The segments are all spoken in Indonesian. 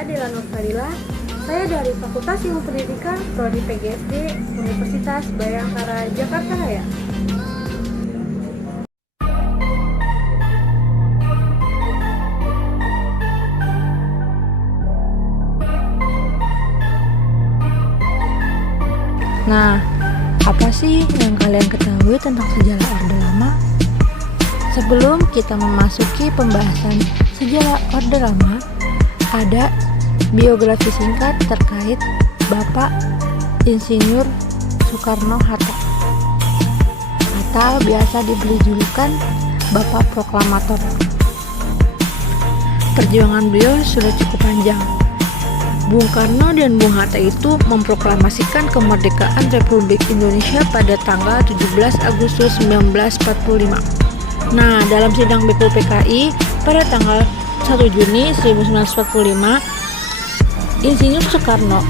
Saya Dela Nurfadila. Saya dari Fakultas Ilmu Pendidikan Prodi PGSD Universitas Bayangkara Jakarta Raya. Nah, apa sih yang kalian ketahui tentang sejarah Orde Lama? Sebelum kita memasuki pembahasan sejarah Orde Lama, ada biografi singkat terkait Bapak Insinyur Soekarno-Hatta atau biasa diberi julukan Bapak Proklamator. Perjuangan beliau sudah cukup panjang. Bung Karno dan Bung Hatta itu memproklamasikan kemerdekaan Republik Indonesia pada tanggal 17 Agustus 1945. Nah, dalam sidang BPUPKI pada tanggal 1 Juni 1945, Insinyur Soekarno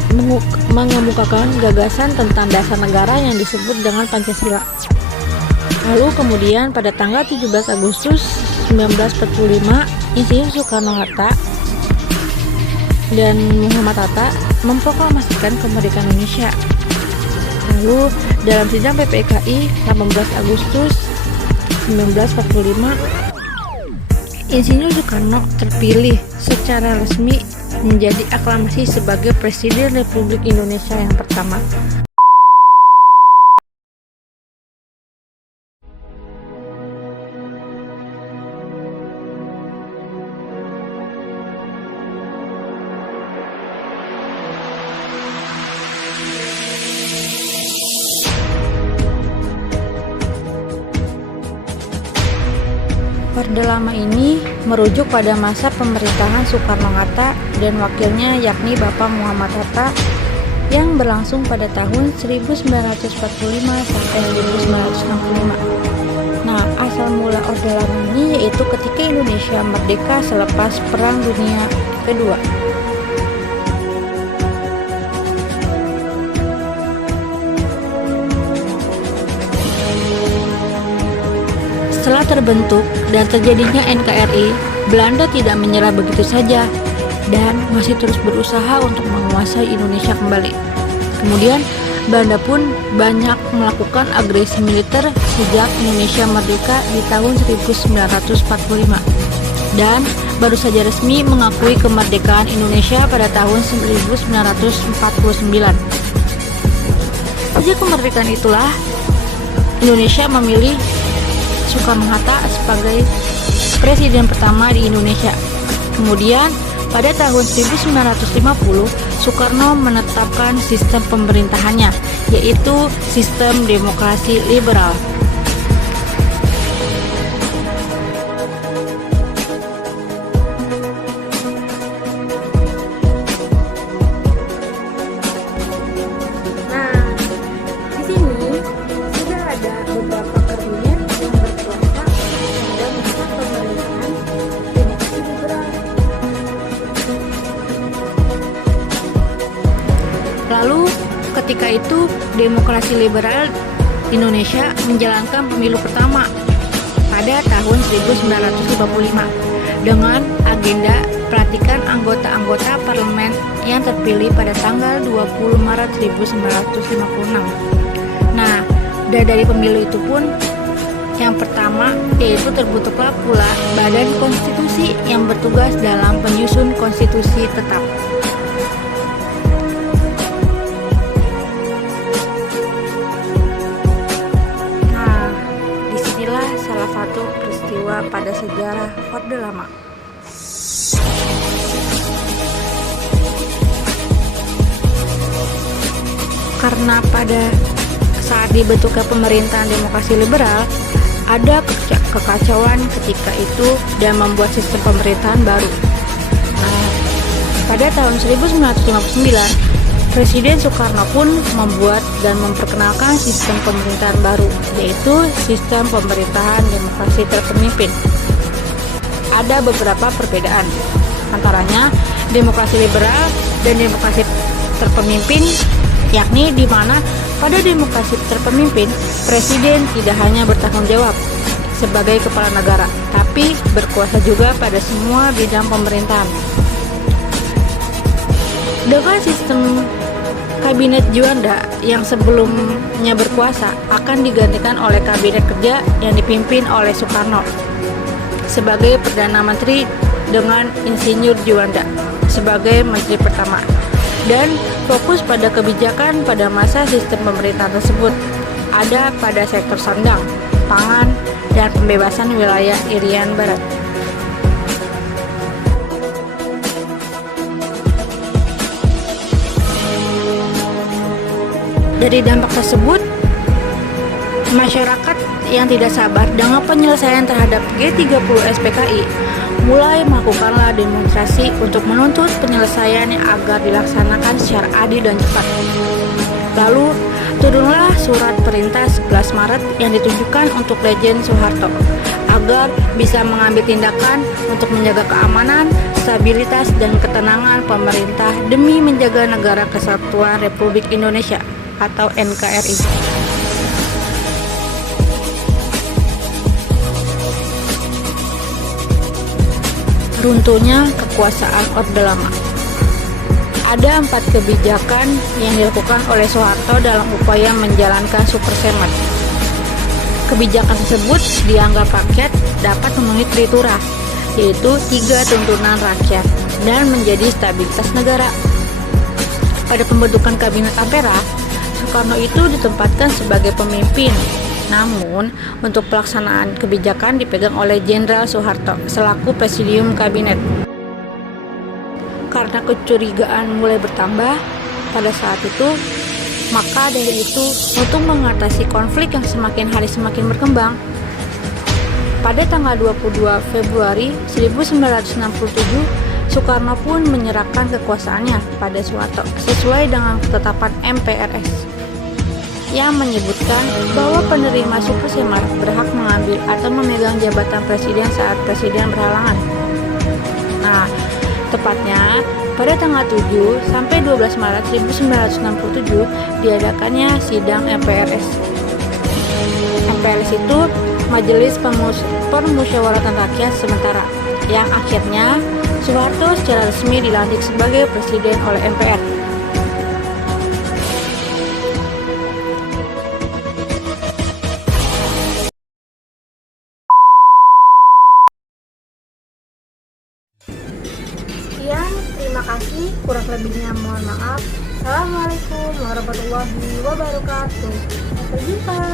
mengemukakan gagasan tentang dasar negara yang disebut dengan Pancasila. Lalu kemudian pada tanggal 17 Agustus 1945, Insinyur Soekarno-Hatta dan Muhammad Hatta memproklamasikan kemerdekaan Indonesia. Lalu dalam sidang PPKI 18 Agustus 1945, Insinyur Soekarno terpilih secara resmi menjadi aklamasi sebagai Presiden Republik Indonesia yang pertama. Orde Lama ini merujuk pada masa pemerintahan Soekarno-Hatta dan wakilnya yakni Bapak Muhammad Hatta yang berlangsung pada tahun 1945 sampai 1965. Nah, asal mula Orde Lama ini yaitu ketika Indonesia merdeka selepas Perang Dunia Kedua. Setelah terbentuk dan terjadinya NKRI, Belanda tidak menyerah begitu saja dan masih terus berusaha untuk menguasai Indonesia kembali. Kemudian, Belanda pun banyak melakukan agresi militer sejak Indonesia merdeka di tahun 1945 dan baru saja resmi mengakui kemerdekaan Indonesia pada tahun 1949. Sejak kemerdekaan itulah Indonesia memilih Soekarno-Hatta sebagai presiden pertama di Indonesia. Kemudian pada tahun 1950, Soekarno menetapkan sistem pemerintahannya, yaitu sistem demokrasi liberal. Nah, di sini sudah ada beberapa kabinet yang berkuasa pada masa pemerintahan demokrasi liberal. Lalu ketika itu demokrasi liberal Indonesia menjalankan pemilu pertama pada tahun 1955 dengan agenda pelantikan anggota-anggota parlemen yang terpilih pada tanggal 20 Maret 1956. Nah, dari pemilu itu pun yang pertama yaitu terbentuklah pula Badan Konstitusi yang bertugas dalam penyusun konstitusi tetap. Nah, disinilah salah satu peristiwa pada sejarah Orde Lama. Karena pada saat dibentuknya pemerintahan demokrasi liberal, ada kekacauan ketika itu dan membuat sistem pemerintahan baru. Nah, pada tahun 1959, Presiden Soekarno pun membuat dan memperkenalkan sistem pemerintahan baru, yaitu sistem pemerintahan demokrasi terpemimpin. Ada beberapa perbedaan, antaranya demokrasi liberal dan demokrasi terpemimpin, yakni di mana pada demokrasi terpemimpin, presiden tidak hanya bertanggung jawab sebagai kepala negara, tapi berkuasa juga pada semua bidang pemerintahan. Dengan sistem Kabinet Juanda yang sebelumnya berkuasa akan digantikan oleh Kabinet Kerja yang dipimpin oleh Soekarno sebagai Perdana Menteri dengan Insinyur Juanda sebagai Menteri pertama, dan fokus pada kebijakan pada masa sistem pemerintahan tersebut ada pada sektor sandang, pangan, dan pembebasan wilayah Irian Barat. Dari dampak tersebut, masyarakat yang tidak sabar dengan penyelesaian terhadap G30 SPKI mulai melakukanlah demonstrasi untuk menuntut penyelesaiannya agar dilaksanakan secara adil dan cepat. Lalu, turunlah surat perintah 11 Maret yang ditujukan untuk Legend Soeharto agar bisa mengambil tindakan untuk menjaga keamanan, stabilitas, dan ketenangan pemerintah demi menjaga Negara Kesatuan Republik Indonesia atau NKRI. Runtuhnya kekuasaan Orde Lama. Ada 4 kebijakan yang dilakukan oleh Soeharto dalam upaya menjalankan Supersemar. Kebijakan tersebut dianggap rakyat dapat memenuhi Tritura, yaitu 3 tuntunan rakyat dan menjadi stabilitas negara. Pada pembentukan Kabinet Ampera, Soekarno itu ditempatkan sebagai pemimpin, namun untuk pelaksanaan kebijakan dipegang oleh Jenderal Soeharto selaku Presidium Kabinet. Karena kecurigaan mulai bertambah pada saat itu, maka dari itu untuk mengatasi konflik yang semakin hari semakin berkembang, pada tanggal 22 Februari 1967, Soekarno pun menyerahkan kekuasaannya pada Soeharto sesuai dengan ketetapan MPRS yang menyebutkan bahwa penerima Supersemar berhak mengambil atau memegang jabatan presiden saat presiden berhalangan. Nah, tepatnya pada tanggal 7 sampai 12 Maret 1967 diadakannya sidang MPRS. MPRS itu Majelis Permusyawaratan Rakyat Sementara, yang akhirnya Soeharto secara resmi dilantik sebagai presiden oleh MPR. Sekian, terima kasih. Kurang lebihnya mohon maaf. Assalamualaikum warahmatullahi wabarakatuh. Sampai jumpa.